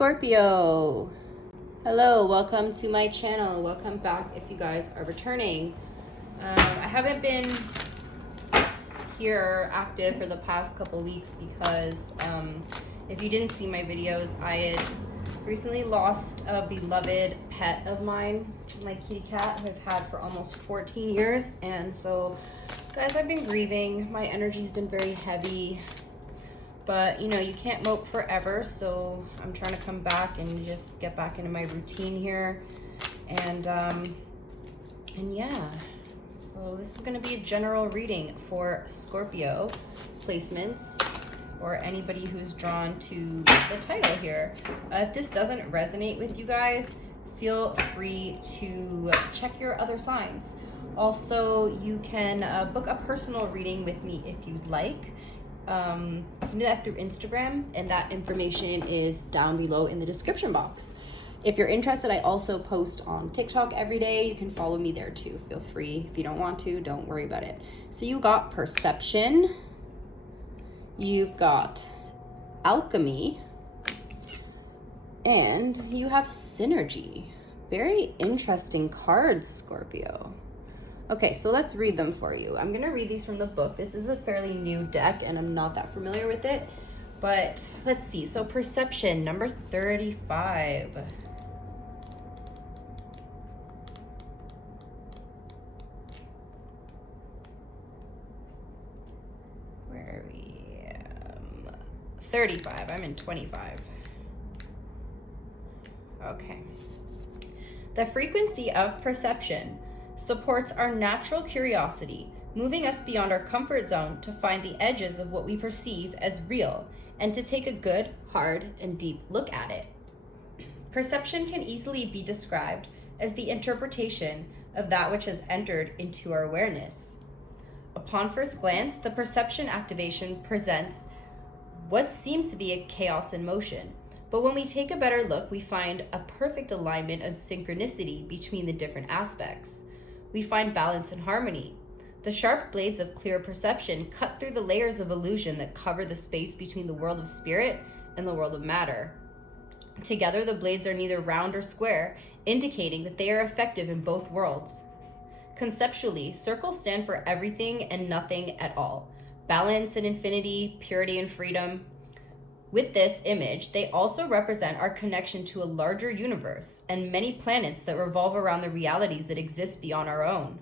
Scorpio. Hello, welcome to my channel. Welcome back if you guys are returning. I haven't been here active for the past couple weeks because if you didn't see my videos, I had recently lost a beloved pet of mine, my kitty cat, who I've had for almost 14 years. And so, guys, I've been grieving. My energy's been very heavy. But, you know, you can't mope forever, so I'm trying to come back and just get back into my routine here. And yeah. So this is going to be a general reading for Scorpio placements or anybody who's drawn to the title here. If this doesn't resonate with you guys, feel free to check your other signs. Also, you can book a personal reading with me if you'd like. You can do that through Instagram, and that information is down below in the description box. If you're interested, I also post on TikTok every day. You can follow me there too. Feel free. If you don't want to, don't worry about it. So you got perception, you've got alchemy, and you have synergy. Very interesting cards, Scorpio. Okay, so let's read them for you. I'm gonna read these from the book. This is a fairly new deck and I'm not that familiar with it, but let's see. So perception, number 35. Where are we? 35, I'm in 25. Okay. The frequency of perception supports our natural curiosity, moving us beyond our comfort zone to find the edges of what we perceive as real and to take a good, hard, and deep look at it. Perception can easily be described as the interpretation of that which has entered into our awareness. Upon first glance, the perception activation presents what seems to be a chaos in motion. But when we take a better look, we find a perfect alignment of synchronicity between the different aspects. We find balance and harmony. The sharp blades of clear perception cut through the layers of illusion that cover the space between the world of spirit and the world of matter. Together, the blades are neither round or square, indicating that they are effective in both worlds. Conceptually, circles stand for everything and nothing at all. Balance and infinity, purity and freedom. With this image, they also represent our connection to a larger universe and many planets that revolve around the realities that exist beyond our own.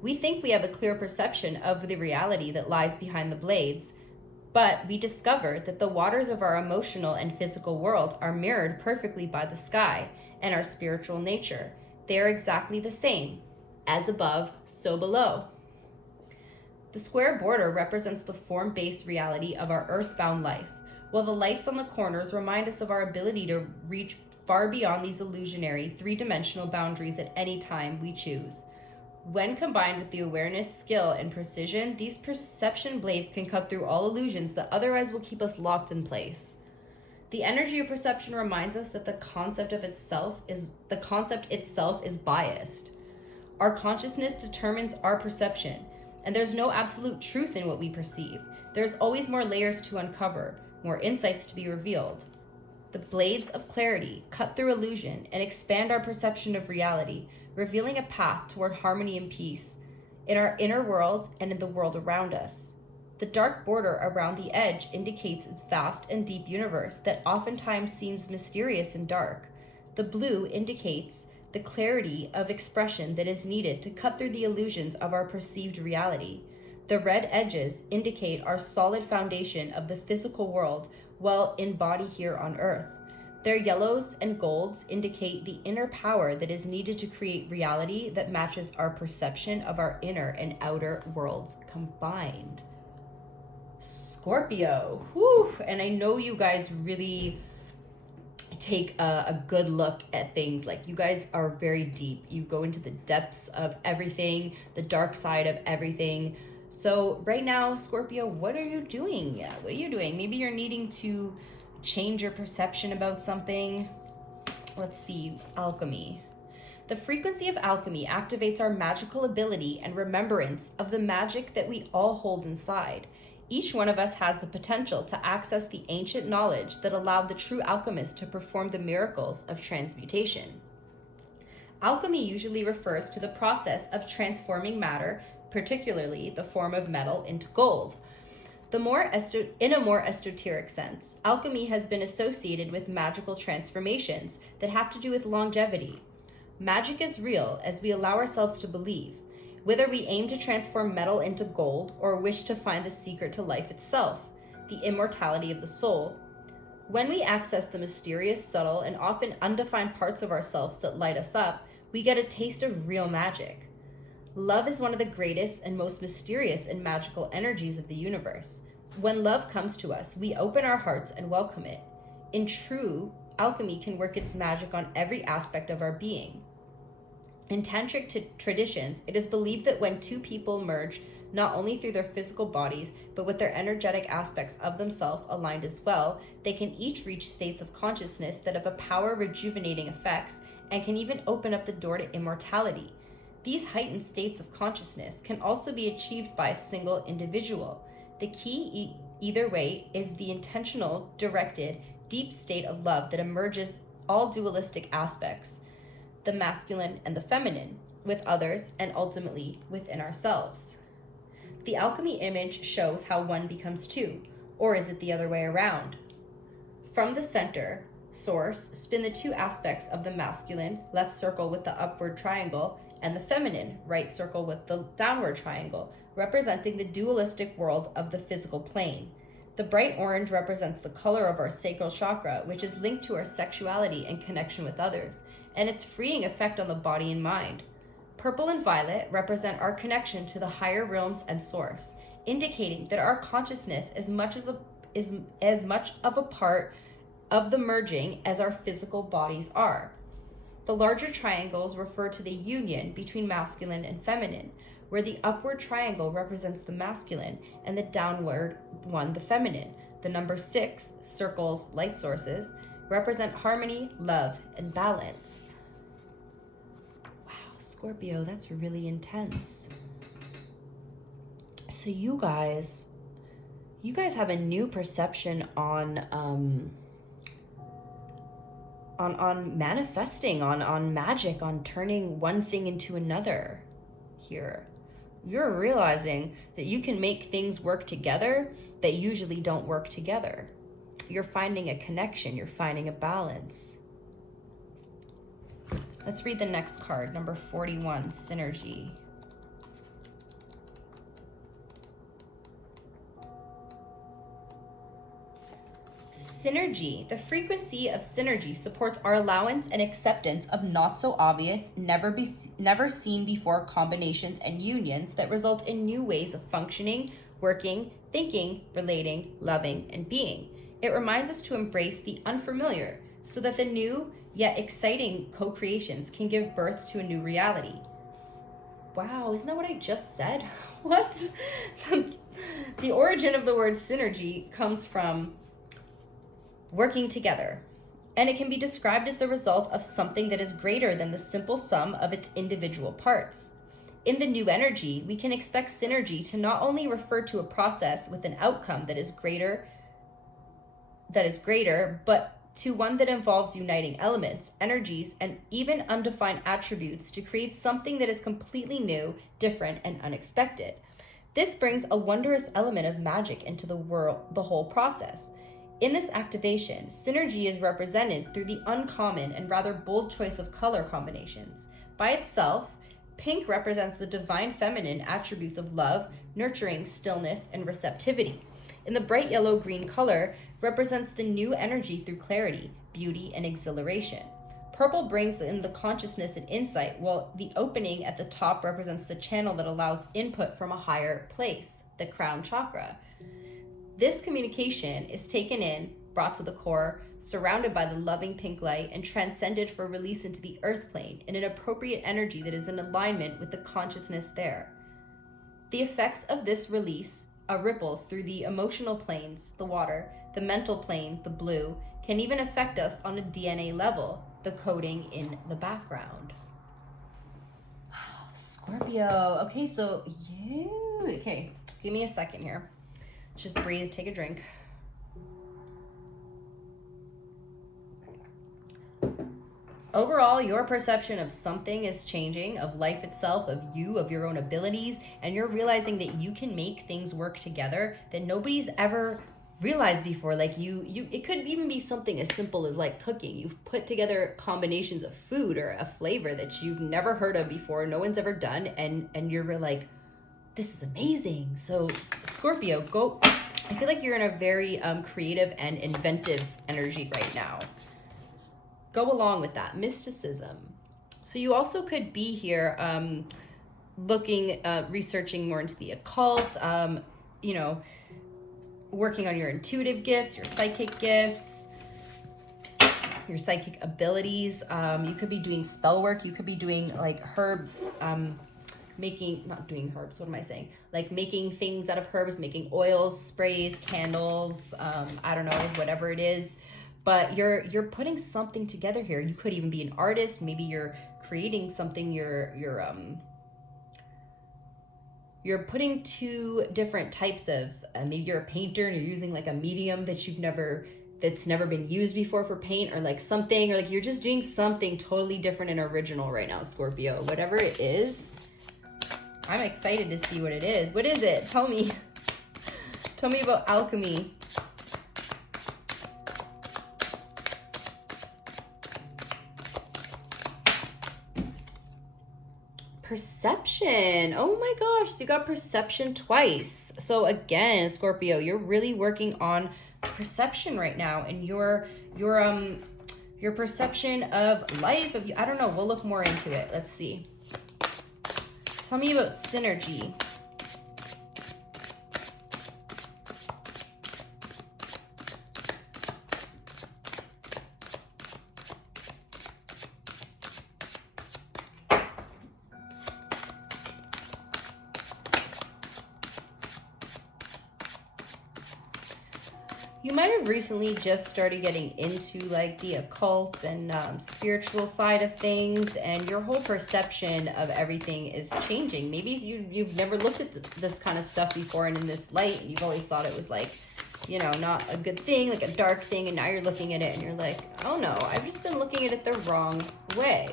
We think we have a clear perception of the reality that lies behind the blades, but we discover that the waters of our emotional and physical world are mirrored perfectly by the sky and our spiritual nature. They are exactly the same. As above, so below. The square border represents the form-based reality of our earthbound life, while the lights on the corners remind us of our ability to reach far beyond these illusionary three-dimensional boundaries at any time we choose. When combined with the awareness, skill, and precision, these perception blades can cut through all illusions that otherwise will keep us locked in place. The energy of perception reminds us that the concept itself is biased. Our consciousness determines our perception, and there's no absolute truth in what we perceive. There's always more layers to uncover, more insights to be revealed. The blades of clarity cut through illusion and expand our perception of reality, revealing a path toward harmony and peace in our inner world and in the world around us. The dark border around the edge indicates its vast and deep universe that oftentimes seems mysterious and dark. The blue indicates the clarity of expression that is needed to cut through the illusions of our perceived reality. The red edges indicate our solid foundation of the physical world well embodied here on Earth. Their yellows and golds indicate the inner power that is needed to create reality that matches our perception of our inner and outer worlds combined. Scorpio. Whew. And I know you guys really take a good look at things. Like, you guys are very deep. You go into the depths of everything, the dark side of everything. So right now, Scorpio, what are you doing? What are you doing? Maybe you're needing to change your perception about something. Let's see, alchemy. The frequency of alchemy activates our magical ability and remembrance of the magic that we all hold inside. Each one of us has the potential to access the ancient knowledge that allowed the true alchemist to perform the miracles of transmutation. Alchemy usually refers to the process of transforming matter, particularly the form of metal, into gold. In a more esoteric sense, alchemy has been associated with magical transformations that have to do with longevity. Magic is real as we allow ourselves to believe, whether we aim to transform metal into gold or wish to find the secret to life itself, the immortality of the soul. When we access the mysterious, subtle, and often undefined parts of ourselves that light us up, we get a taste of real magic. Love is one of the greatest and most mysterious and magical energies of the universe. When love comes to us, we open our hearts and welcome it. In true, alchemy can work its magic on every aspect of our being. In tantric traditions, it is believed that when two people merge, not only through their physical bodies, but with their energetic aspects of themselves aligned as well, they can each reach states of consciousness that have a power rejuvenating effects and can even open up the door to immortality. These heightened states of consciousness can also be achieved by a single individual. The key either way is the intentional, directed, deep state of love that emerges all dualistic aspects, the masculine and the feminine, with others and ultimately within ourselves. The alchemy image shows how one becomes two, or is it the other way around? From the center, source, spin the two aspects of the masculine, left circle with the upward triangle, and the feminine, right circle with the downward triangle, representing the dualistic world of the physical plane. The bright orange represents the color of our sacral chakra, which is linked to our sexuality and connection with others, and its freeing effect on the body and mind. Purple and violet represent our connection to the higher realms and source, indicating that our consciousness is as much of a part of the merging as our physical bodies are. The larger triangles refer to the union between masculine and feminine, where the upward triangle represents the masculine and the downward one the feminine. The number 6, circles, light sources, represent harmony, love, and balance. Wow, Scorpio, that's really intense. So you guys have a new perception on manifesting, on magic, on turning one thing into another here. You're realizing that you can make things work together that usually don't work together. You're finding a connection, you're finding a balance. Let's read the next card, number 41, Synergy. Synergy. The frequency of synergy supports our allowance and acceptance of not so obvious, never seen before combinations and unions that result in new ways of functioning, working, thinking, relating, loving, and being. It reminds us to embrace the unfamiliar so that the new yet exciting co-creations can give birth to a new reality. Wow, isn't that what I just said? What? The origin of the word synergy comes from working together, and it can be described as the result of something that is greater than the simple sum of its individual parts. In the new energy, we can expect synergy to not only refer to a process with an outcome that is greater, but to one that involves uniting elements, energies, and even undefined attributes to create something that is completely new, different, and unexpected. This brings a wondrous element of magic into the whole process. In this activation, synergy is represented through the uncommon and rather bold choice of color combinations. By itself, pink represents the divine feminine attributes of love, nurturing, stillness, and receptivity. In the bright yellow-green color represents the new energy through clarity, beauty, and exhilaration. Purple brings in the consciousness and insight, while the opening at the top represents the channel that allows input from a higher place, the crown chakra. This communication is taken in, brought to the core, surrounded by the loving pink light, and transcended for release into the earth plane in an appropriate energy that is in alignment with the consciousness there. The effects of this release, a ripple through the emotional planes, the water, the mental plane, the blue, can even affect us on a DNA level, the coding in the background. Wow, Scorpio. Okay, give me a second here. Just breathe, take a drink. Overall, your perception of something is changing, of life itself, of you, of your own abilities, and you're realizing that you can make things work together that nobody's ever realized before. Like it could even be something as simple as like cooking. You've put together combinations of food or a flavor that you've never heard of before, no one's ever done, and you're like, this is amazing. So Scorpio, go. I feel like you're in a very creative and inventive energy right now. Go along with that mysticism. So you also could be here looking, researching more into the occult, you know, working on your intuitive gifts, your psychic gifts, your psychic abilities. You could be doing spell work. You could be doing like herbs, not doing herbs, what am I saying? Like making things out of herbs, making oils, sprays, candles, I don't know, whatever it is. But you're putting something together here. You could even be an artist. Maybe you're creating something. You're putting two different types of. Maybe you're a painter and you're using like a medium that's never been used before for paint, or like something, or like you're just doing something totally different and original right now, Scorpio. Whatever it is, I'm excited to see what it is. What is it? Tell me. Tell me about alchemy. Perception. Oh my gosh, so you got perception twice. So again, Scorpio, you're really working on perception right now, and your perception of life, of you. I don't know, we'll look more into it. Let's see. Tell me about synergy. You might have recently just started getting into like the occult and spiritual side of things, and your whole perception of everything is changing. Maybe you've never looked at this kind of stuff before and in this light, and you've always thought it was like, you know, not a good thing, like a dark thing, and now you're looking at it and you're like, oh no, I've just been looking at it the wrong way.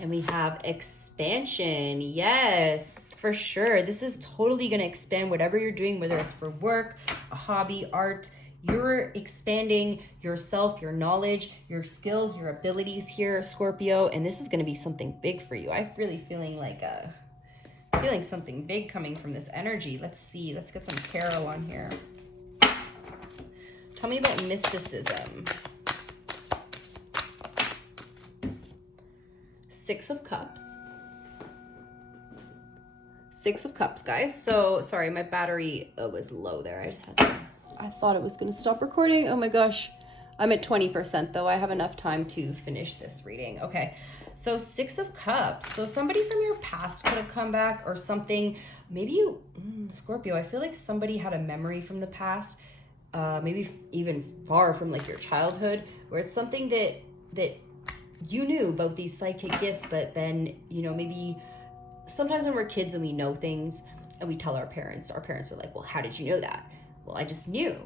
And we have expansion. Yes. For sure. This is totally going to expand whatever you're doing, whether it's for work, a hobby, art. You're expanding yourself, your knowledge, your skills, your abilities here, Scorpio. And this is going to be something big for you. I'm really feeling like feeling something big coming from this energy. Let's see. Let's get some tarot on here. Tell me about mysticism. Six of Cups. Six of Cups, guys. So, sorry, my battery was low there. I thought it was going to stop recording. Oh my gosh. I'm at 20% though. I have enough time to finish this reading. Okay. So Six of Cups. So somebody from your past could have come back, or something. Maybe you, Scorpio, I feel like somebody had a memory from the past, maybe even far from like your childhood, where it's something that you knew about these psychic gifts, but then, you know, maybe sometimes when we're kids and we know things and we tell our parents are like, well, how did you know that? Well, I just knew.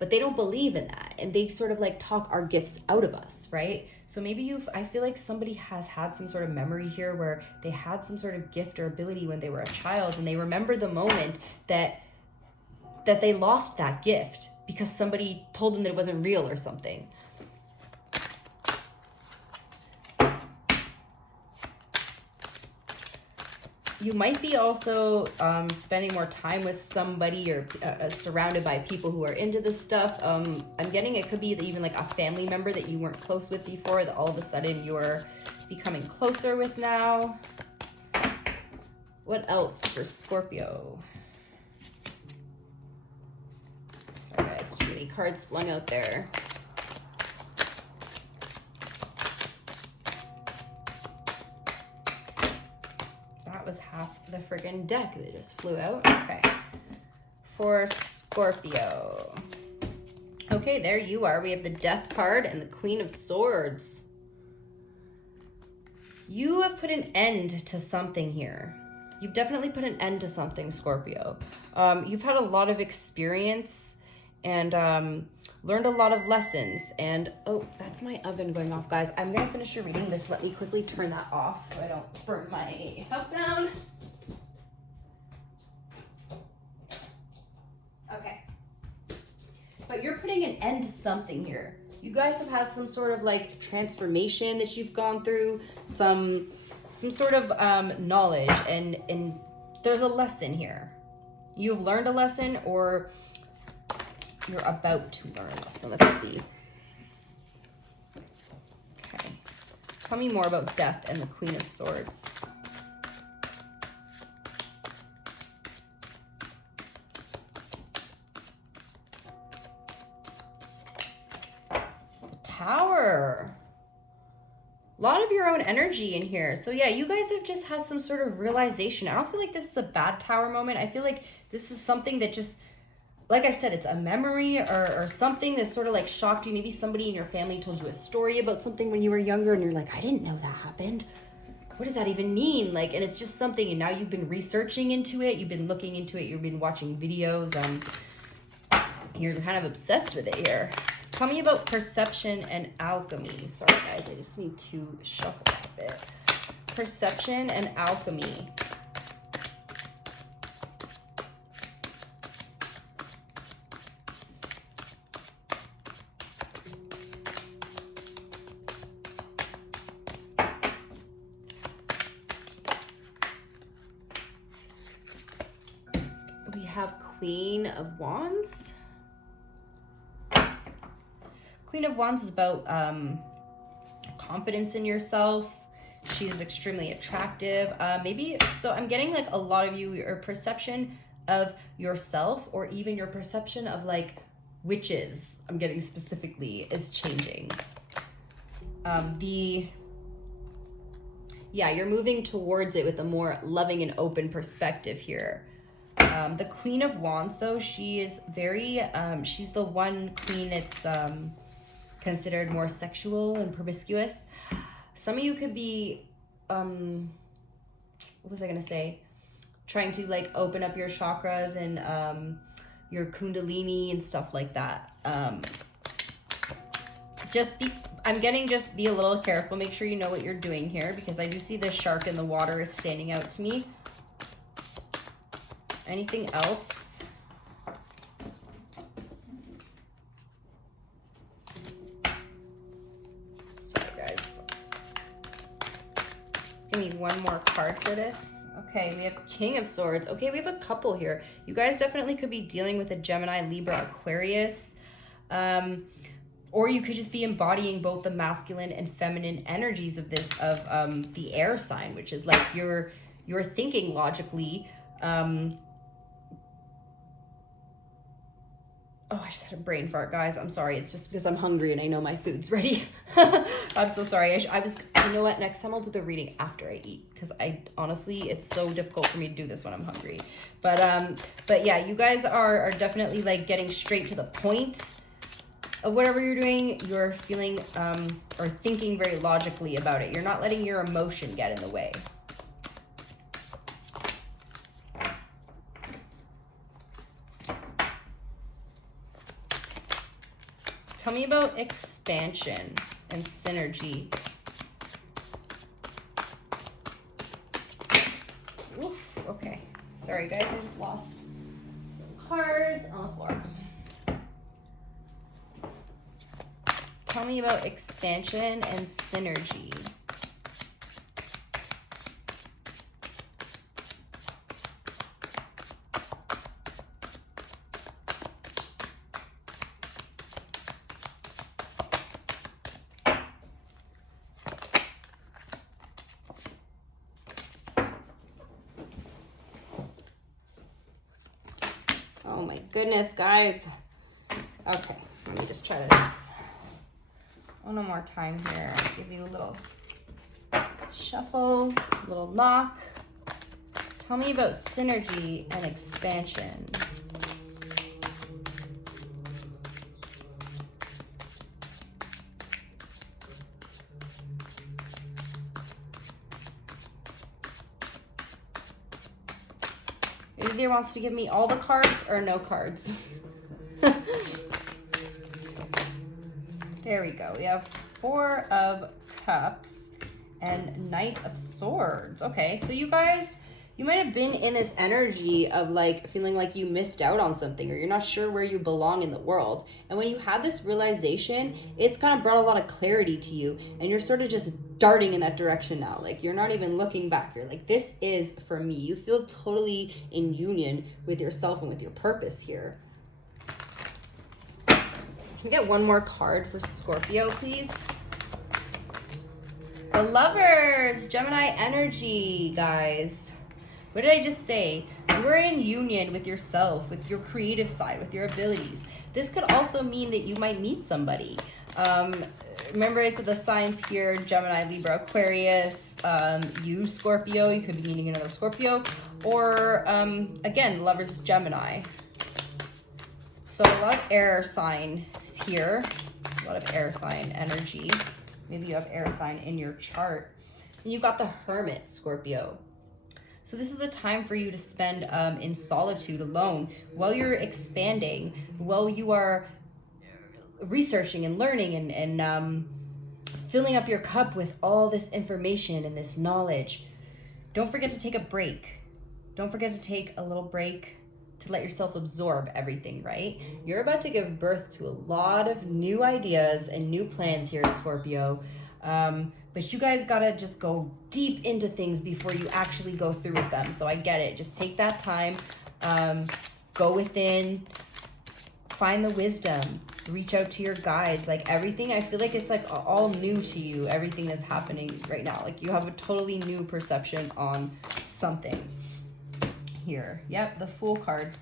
But they don't believe in that, and they sort of like talk our gifts out of us, right? So maybe I feel like somebody has had some sort of memory here where they had some sort of gift or ability when they were a child, and they remember the moment that they lost that gift because somebody told them that it wasn't real or something. You might be also spending more time with somebody, or surrounded by people who are into this stuff. I'm getting it could be even like a family member that you weren't close with before, that all of a sudden you're becoming closer with now. What else for Scorpio? Sorry guys, too many cards flung out there. Was half the friggin' deck that just flew out. Okay. For Scorpio. Okay, there you are. We have the Death card and the Queen of Swords. You have put an end to something here. You've definitely put an end to something, Scorpio. You've had a lot of experience and learned a lot of lessons. And oh, that's my oven going off, guys. I'm gonna finish your reading. Just let me quickly turn that off so I don't burn my house down. Okay. But you're putting an end to something here. You guys have had some sort of like transformation that you've gone through, some sort of knowledge, and there's a lesson here. You've learned a lesson, or you're about to learn a lesson. Let's see. Okay. Tell me more about Death and the Queen of Swords. Tower. A lot of your own energy in here. So yeah, you guys have just had some sort of realization. I don't feel like this is a bad Tower moment. I feel like this is something that just, like I said, it's a memory or something that sort of like shocked you. Maybe somebody in your family told you a story about something when you were younger and you're like, I didn't know that happened. What does that even mean? Like, and it's just something, and now you've been researching into it. You've been looking into it. You've been watching videos. You're kind of obsessed with it here. Tell me about perception and alchemy. Sorry, guys, I just need to shuffle a bit. Perception and alchemy. We have Queen of Wands. Queen of Wands is about confidence in yourself. She's extremely attractive. Maybe, so I'm getting like a lot of you, your perception of yourself, or even your perception of like witches, I'm getting specifically, is changing. Yeah, you're moving towards it with a more loving and open perspective here. The Queen of Wands, though, she is very, she's the one queen that's considered more sexual and promiscuous. Some of you could be, what was I gonna say? Trying to like open up your chakras and your kundalini and stuff like that. I'm getting just be a little careful. Make sure you know what you're doing here, because I do see the shark in the water is standing out to me. Anything else? Sorry, guys. Give me one more card for this. Okay, we have King of Swords. Okay, we have a couple here. You guys definitely could be dealing with a Gemini, Libra, Aquarius. Or you could just be embodying both the masculine and feminine energies of this, of the air sign, which is like you're thinking logically. Oh, I just had a brain fart, guys. I'm sorry. It's just because I'm hungry and I know my food's ready. I'm so sorry. I was, you know what? Next time I'll do the reading after I eat, because I honestly, it's so difficult for me to do this when I'm hungry. But yeah, you guys are definitely like getting straight to the point of whatever you're doing. You're feeling or thinking very logically about it. You're not letting your emotion get in the way. Tell me about expansion and synergy. Oof, okay. Sorry, guys, I just lost some cards on the floor. Tell me about expansion and synergy. Oh my goodness, guys. Okay, let me just try this one more time here. I'll give you a little shuffle, a little knock. Tell me about synergy and expansion. either wants to give me all the cards or no cards. There we go. We have Four of Cups and Knight of Swords. Okay, so you guys, you might have been in this energy of like feeling like you missed out on something or you're not sure where you belong in the world. And when you had this realization, it's kind of brought a lot of clarity to you and you're sort of just darting in that direction now. Like you're not even looking back. You're like, this is for me. You feel totally in union with yourself and with your purpose here. Can we get one more card for Scorpio, please? The Lovers, Gemini energy, guys. What did I just say? You're in union with yourself, with your creative side, with your abilities. This could also mean that you might meet somebody. Remember I said the signs here, Gemini, Libra, Aquarius, you, Scorpio. You could be meeting another Scorpio. Or, again, Lovers, Gemini. So a lot of air sign here, a lot of air sign energy. Maybe you have air sign in your chart. And you got the Hermit, Scorpio. So this is a time for you to spend in solitude alone while you're expanding, while you are researching and learning and filling up your cup with all this information and this knowledge. Don't forget to take a break. Don't forget to take a little break to let yourself absorb everything, right? You're about to give birth to a lot of new ideas and new plans here at Scorpio. But you guys gotta just go deep into things before you actually go through with them. So I get it. Just take that time, go within, find the wisdom, reach out to your guides. Like everything, I feel like it's like all new to you, everything that's happening right now. Like you have a totally new perception on something. Here. Yep, the Fool card.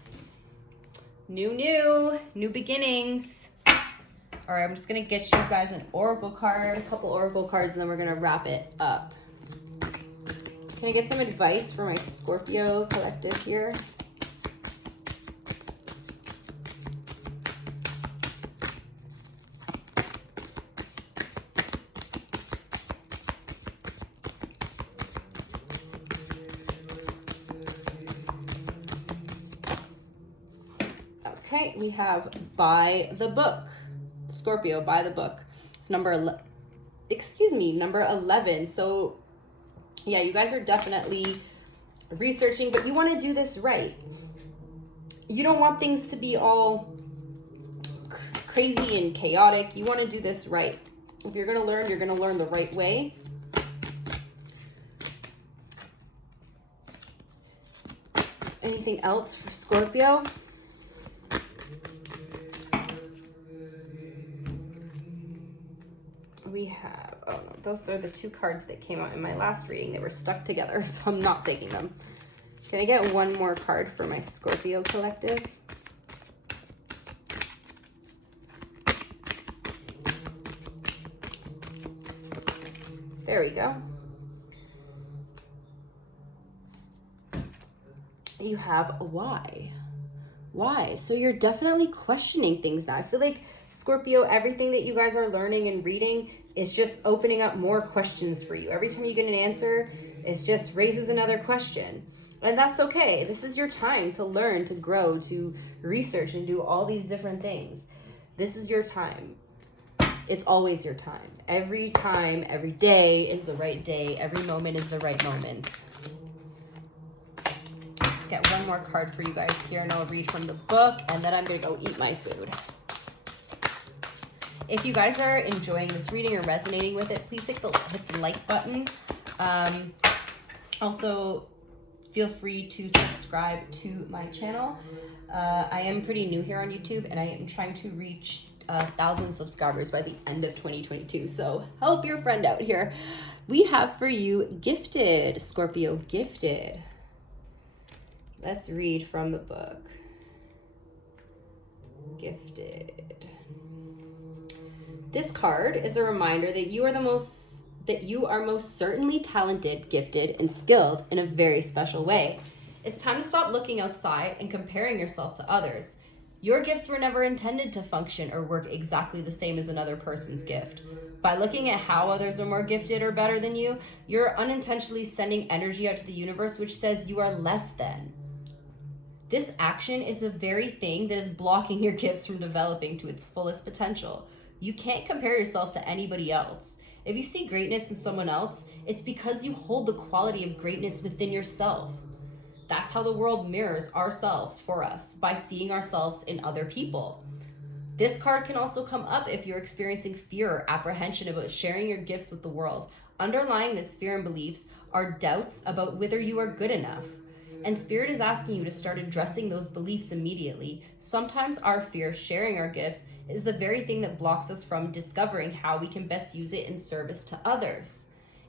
New beginnings. All right, I'm just going to get you guys an oracle card, a couple oracle cards, and then we're going to wrap it up. Can I get some advice for my Scorpio collective here? Okay, we have By the Book. Scorpio, By the Book. It's number 11. So yeah, you guys are definitely researching, but you want to do this right. You don't want things to be all crazy and chaotic. You want to do this right. If you're going to learn, you're going to learn the right way. Anything else for Scorpio? We have, oh no, those are the two cards that came out in my last reading. They were stuck together, so I'm not taking them. Can I get one more card for my Scorpio collective? There we go. You have why. Why? So you're definitely questioning things now. I feel like Scorpio, everything that you guys are learning and reading is just opening up more questions for you. Every time you get an answer, it just raises another question. And that's okay. This is your time to learn, to grow, to research and do all these different things. This is your time. It's always your time. Every time, every day is the right day. Every moment is the right moment. Get one more card for you guys here and I'll read from the book and then I'm going to go eat my food. If you guys are enjoying this reading or resonating with it, please hit the like button. Also, feel free to subscribe to my channel. I am pretty new here on YouTube and I am trying to reach 1,000 subscribers by the end of 2022. So help your friend out here. We have for you Gifted, Scorpio Gifted. Let's read from the book. Gifted. This card is a reminder that you are most certainly talented, gifted, and skilled in a very special way. It's time to stop looking outside and comparing yourself to others. Your gifts were never intended to function or work exactly the same as another person's gift. By looking at how others are more gifted or better than you, you're unintentionally sending energy out to the universe which says you are less than. This action is the very thing that is blocking your gifts from developing to its fullest potential. You can't compare yourself to anybody else. If you see greatness in someone else, it's because you hold the quality of greatness within yourself. That's how the world mirrors ourselves for us, by seeing ourselves in other people. This card can also come up if you're experiencing fear or apprehension about sharing your gifts with the world. Underlying this fear and beliefs are doubts about whether you are good enough. And Spirit is asking you to start addressing those beliefs immediately. Sometimes our fear of sharing our gifts is the very thing that blocks us from discovering how we can best use it in service to others.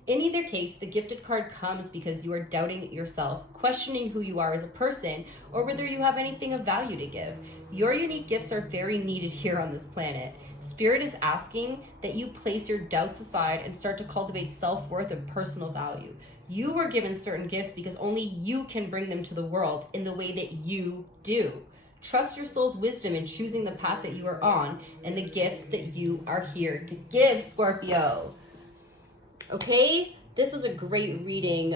In either case, the gifted card comes because you are doubting yourself, questioning who you are as a person, or whether you have anything of value to give. Your unique gifts are very needed here on this planet. Spirit is asking that you place your doubts aside and start to cultivate self-worth and personal value. You were given certain gifts because only you can bring them to the world in the way that you do. Trust your soul's wisdom in choosing the path that you are on and the gifts that you are here to give, Scorpio. Okay, this was a great reading.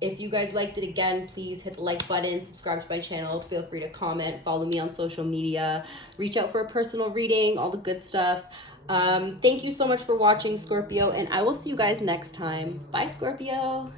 If you guys liked it, again, please hit the like button, subscribe to my channel, feel free to comment, follow me on social media, reach out for a personal reading, all the good stuff. Thank you so much for watching, Scorpio, and I will see you guys next time. Bye, Scorpio.